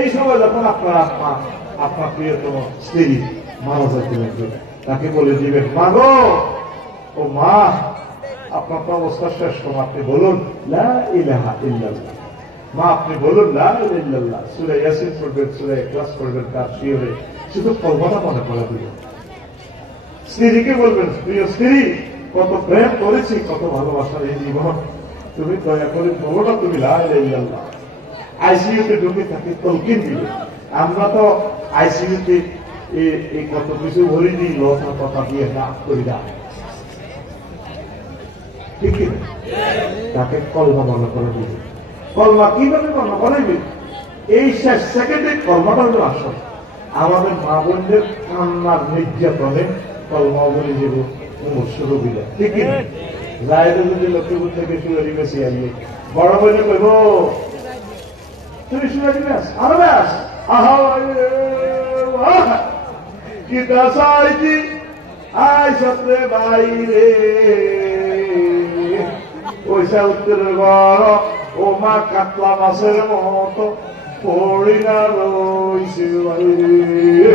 এই সময় যখন আপনার আত্মা আপনার প্রিয়তম স্ত্রী মারা যাইতে লাগবে, তাকে বলে দিবেন, মা গো, ও মা, আপনার তো অবস্থা শেষ, আপনি বলুন লা ইলাহা ইল্লাল্লাহ। মা আপনি বলুন লা ইলাহা ইল্লাল্লাহ, সূরা ইয়াসিন পড়বেন, সূরা ইখলাস পড়বেন, তার শিওরে শুধু কলমাটা মনে করে দিবেন। স্ত্রীকে বলবেন, প্রিয় স্ত্রী, কত প্রেম করেছি, কত ভালোবাসার এই জীবন, তুমি দয়া করে বলো না তুমি লা ইলাহা ইল্লাল্লাহ। আইসিইউতে ঢুকে থাকি তলকিন দিবে। আমরা তো আইসিইউতে এই কত কিছু বলি দিই, লোকের কথা দিয়ে না করি না, ঠিক কিনা? তাকে কলমা মনে করে দিবে। কলমা কিভাবে মনে করাইবে? এই শেষ সেকেন্ডে কলমাটা হলো আসল। আমাদের মা বোনদের কান্নার নির্যাতনে কলমা বলে যাব শুরু দিলে, ঠিক কিনা? রায়রে যদি লক্ষ্মীপুর থেকে শুয়ারি বেশি আসবে, বড় বলে কইব, তুমি শুয়ারি ব্যাস আরো ব্যাস, আহা কি দাসাইতি আই সাথে বাইরে পয়সা উত্তরের বড় ও মা কাতলা মাছের মতো পড়ি না রইছে বাইরে।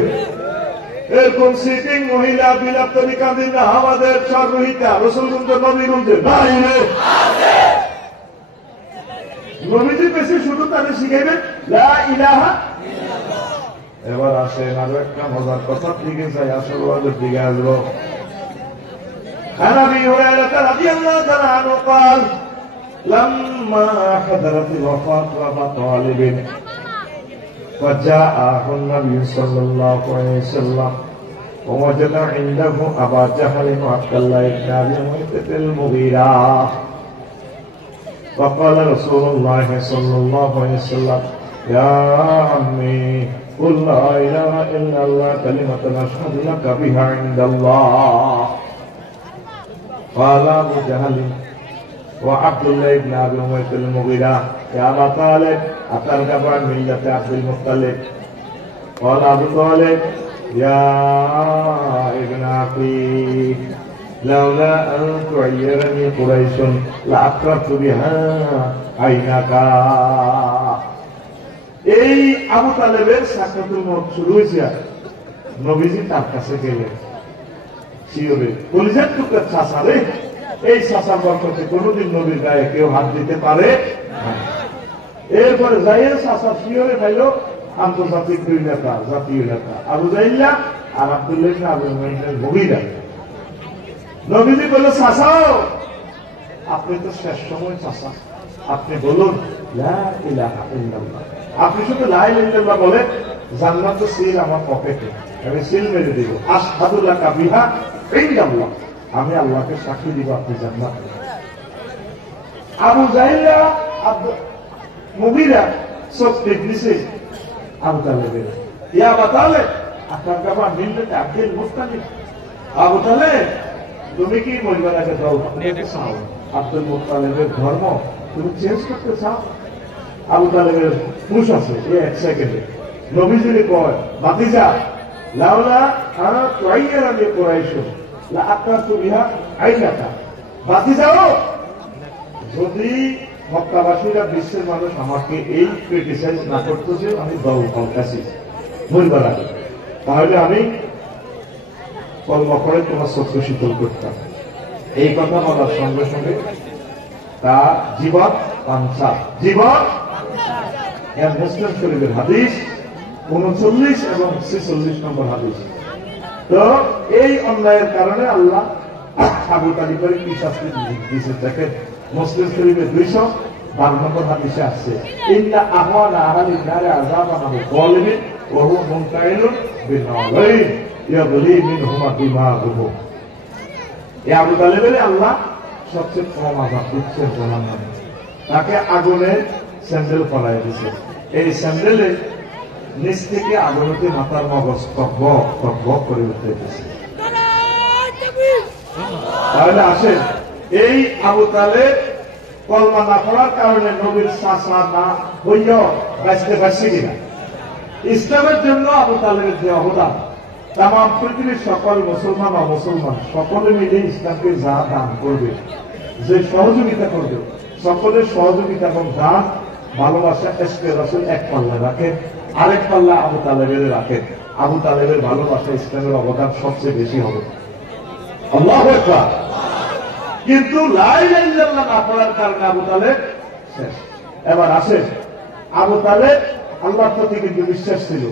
এরকম সিটিং মহিলা বিলাপ তরিকা দিন না আমাদের সর্বহিতা রসুলগঞ্জ নবীগঞ্জের বাইরে নবীজি বেশি শুধু তাদের শিখাইবেন লা ইলাহা। এবার আসেন আরো একটা মজার কথা দিকে যাই, আসল ওয়াজের দিকে আসবো। عن ابي هريره رضي الله تعالى عنه قال لما حضرت الوفاه ابا طالب فجاءه النبي صلى الله عليه وسلم ووجد عنده ابا جهل وعبد الله بن ابي معيط المغيرة فقال رسول الله صلى الله عليه وسلم يا عمي قل لا اله الا الله كلمه اشهد لك بها عند الله. قال ابو جهل وعبد الله بن ابي معيط المغيرة يا ابا طالب اترغب عن مله عبد المطلب. قال ابو طالب يا ابن اخي لولا ان تعيرني قريش لاقررت بها عينك. এই আবু তালেবের সাকরাতুল মউত শুরু হয়েছে, নবীজি তার কাছে গেলেন, শিওরে কলিজার টুকরা চাচা রে, এই চাচার বরকতে কোনদিন নবীর গায়ে কেউ হাত দিতে পারে না। এরপরে যাইয়া চাচা শিওরে পাইল আন্তর্জাতিক দুই নেতা, জাতীয় নেতা আবু জাইল্লা আর আব্দুল্লাহ ইবনে আবু মুঈনের মুগীরা। নবীজি বলল, চাচাও আপনি তো শেষ সময় চাচা, আপনি বলুন লা ইলাহা ইল্লাল্লাহ। আপনি শুধু লা ইলাহা ইল্লাল্লাহ বলে জান্নাতের সিল আমার পকেটে, আমি সিল মেরে দিব, আশহাদু লাকা বিহা ইনদাল্লাহ, আমি আল্লাহকে সাক্ষী দিব আপনি জান্নাত। আবু জাহিলা মুগীরা সব দেখলিছে আবু তালেবের, ইয়া আবু তালেব আপনার কাবা মিল্লাতে আব্দুল মুত্তালিব। আবু তালেব তুমি কি মরিবার আগে দাও চাও আব্দুল মুত্তালিবের ধর্ম তুমি চেঞ্জ করতে চাও? আবু তালেবের পুষ আছে এক সেকেন্ডে। নবীজি কয়, ভাতিজা লাউলা আনা তুআইয়ারানি কুরাইশ লা আকরাতু বিহা আইনাকা। ভাতিজাও যদি মক্কাবাসীরা বিশ্বের মানুষ আমাকে এই ক্রিটিসাইজ না করতো যে আমি দাও কাছে বলবার আগে, তাহলে আমি কলমা করে তোমার চক্ষু শীতল করতাম। এই কথা বলার সঙ্গে সঙ্গে তার জীবন পাঞ্চা, জীবন মুসলিম শরীফের হাদিস 39 এবং 46 নম্বর হাদিস। তো এই অন্যায়ের কারণে আল্লাহ আবু তালিবের কি শাস্তি দিয়েছে দেখেন, মুসলিম শরীফের 212 নম্বর হাদিসে আসছে, ইন্না আহওয়ানা আহলিন নারে আযাবান আবু তালিব ওয়া হুয়া মুনতাইলুন বিন-নালাইন ইয়াগলি মিনহুমা দিমাগুহু। এই আবু তালিবের আল্লাহ সবচেয়ে কম আযাব দিচ্ছেন জাহান্নামে, তাকে আগুনের স্যান্ডেল পরায় দিয়েছে, এই স্যান্ডেলে নিচ থেকে আগুনতে মাথার মগজ টকবক টকবক করে উঠতে দিয়েছে। তাহলে আসেন, এই আবু তালেব কলমা না পড়ার কারণে নবীর চাচা না হইয়াও বাঁচতে পারছে কিনা? ইসলামের জন্য আবু তালেবের যে অবদান, তাম পৃথিবীর সকল মুসলমান অমুসলমান সকলে মিলে ইসলামকে যা দান করবে, যে সহযোগিতা করবে, সকলের সহযোগিতা এবং দান ভালোবাসা ইশকে রাসূল এক পাল্লা রাখেন, আরেক পাল্লা আবু তালেবের রাখেন। আবু তালেবের ভালোবাসা ইসলামের অবদান সবচেয়ে বেশি হবে। আল্লাহু আকবার। কিন্তু লা ইলাহা ইল্লাল্লাহ না পড়ার কারণে আবু তালেব শেষ। এবার আসেন, আবু তালেব আল্লাহর প্রতি কিন্তু বিশ্বাস ছিল,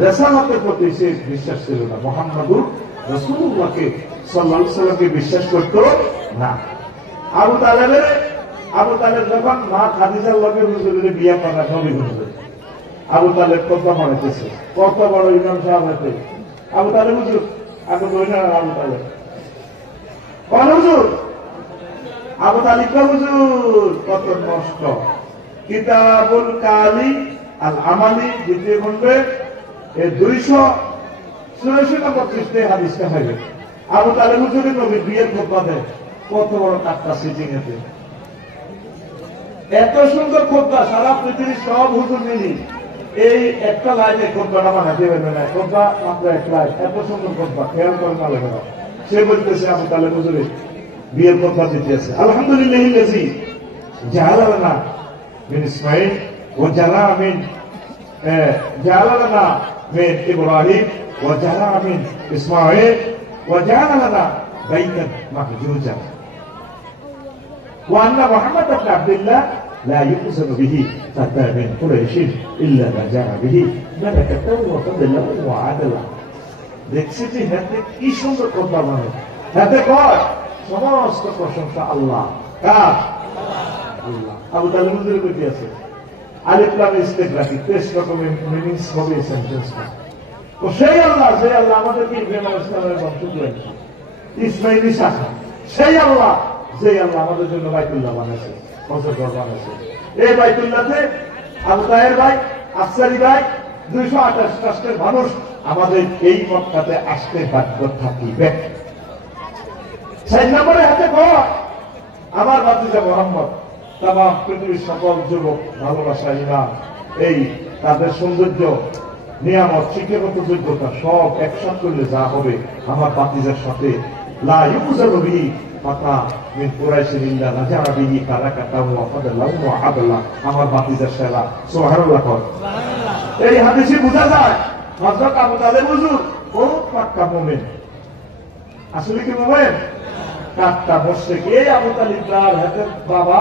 রিসালাতের প্রতি সে বিশ্বাস ছিল না। মুহাম্মদুর রাসূলুল্লাহকে সাল্লাল্লাহু আলাইহি ওয়াসাল্লামকে বিশ্বাস করত না। আবু তালেব যখন মা খাদিজার লগে হুজুরের বিয়ে করা নবী হুজুর, আবু তালেব কত মনেছে, কত বড় ইমাম সাহেব হতে আবু তালেব হুজুর, এখন বললেন আবু তালেব কোন হুজুর? আবু তালিব হুজুর কত নষ্ট। কিতাবুল কালি আল আমালি দ্বিতীয় খণ্ডে 284 নম্বর পৃষ্ঠায় হাদিসটা হবে। আবু তালেব হুজুরের নবী বিয়ের খোঁপা দেয়, কত বড় কাটটা সিটিং এতে, এত সুন্দর খোঁপা সারা পৃথিবীর সব হুজুর মিলি এই একটা লাইনে খোঁপাটা বানাতে পারবে না। খোঁপা মাত্র এক লাইন, এত সুন্দর খোঁপা, খেয়াল করে না লাগে না। সে বলতেছে আবু তালেব হুজুরের বিয়ের খোঁপা দিতে আছে। আলহামদুলিল্লাহিল্লাযী জাআলা লানা মিন ইসমাঈল ওয়া জাআলা লানা মিন ইব্রাহিম ওয়া জাআলা মিন ইসমাঈল ওয়া জাআলা লানা বাইতান মাহজুজা ওয়া আন্না মুহাম্মদ ইবনে আব্দুল্লাহ লা ইউযানু বিহি ফাতা মিন কুরাইশ ইল্লা মা জাআ বিহি মালাকাতান ওয়া ফাদলান ওয়া আদলা। দেখছি যে হাতে কি সুন্দর কথা মানে, হাতে কয় সমস্ত প্রশংসা আল্লাহ। কার? আল্লাহ। আবু তালেব হুজুরের কইতে আছে আলিফ লাম ইস্তিগরাকি 23 রকমের মিনিংস হবে এই সেন্টেন্সটা। তো সেই আল্লাহ, যে আল্লাহ আমাদেরকে ইব্রাহিম আলাইহিস সালামের বংশ দিয়েছে, ইসমাঈলী শাখা, সেই আল্লাহ যে আল্লাহ আমাদের জন্য বাইতুল্লাহ বানাইছে, হজর ঘর বানাইছে। এই বাইতুল্লাহতে আবু তাহের ভাই, আফসারি ভাই, 228 রাষ্ট্রের মানুষ আমাদের এই মক্কাতে আসতে বাধ্য থাকিবে। 4 নম্বরে হাতে কর আমার ভাতিজা মুহাম্মদ, তামাম পৃথিবীর সকল যুবক ভালোবাসা, ইমান, এই তাদের সৌন্দর্য, নিয়ামত, শিক্ষাগত যোগ্যতা সব একসাথ করলে যা হবে আমার ভাতিজার সাথে লা ইউযানু বিহি ফাতা মিন কুরাইশ ইল্লা নাজারা বিহি কারাকাতাহু ওয়া ফাদলাহু ওয়া আদলা। আমার ভাতিজার সেরা, সুবহানাল্লাহ। সুবহানাল্লাহ। এই হাদিসে বোঝা যায় হযরত আবু তালেব হুজুর বহুত পাক্কা মুমিন। আসলে কি মুমিন? কাটটা মুশরিক। এই আবু তালিব তার হাতের বাবা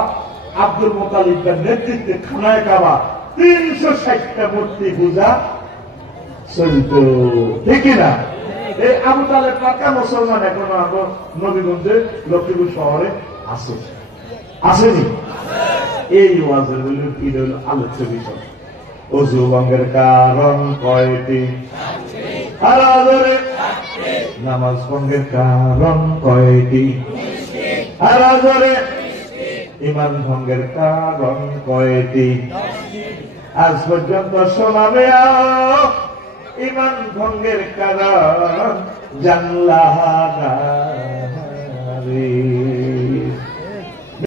আব্দুল মুত্তালিবের নেতৃত্বে খানায় কাবা 360টা মূর্তি পূজা চলত, ঠিক না? এই আবু তালেব পাক্কা মুসলমান এখনো আমার নবীগঞ্জে লক্ষ্মীপুর শহরে আছে, আসেনি? এই ওয়াজের হল আলোচ্য বিষয়। অজু ভঙ্গের কারণ কয়টি? নামাজ ভঙ্গের কারণ কয়টি? ইমান ভঙ্গের কারণ কয়টি? আজ পর্যন্ত শোনাবে ইমান ভঙ্গের কারণ জানলা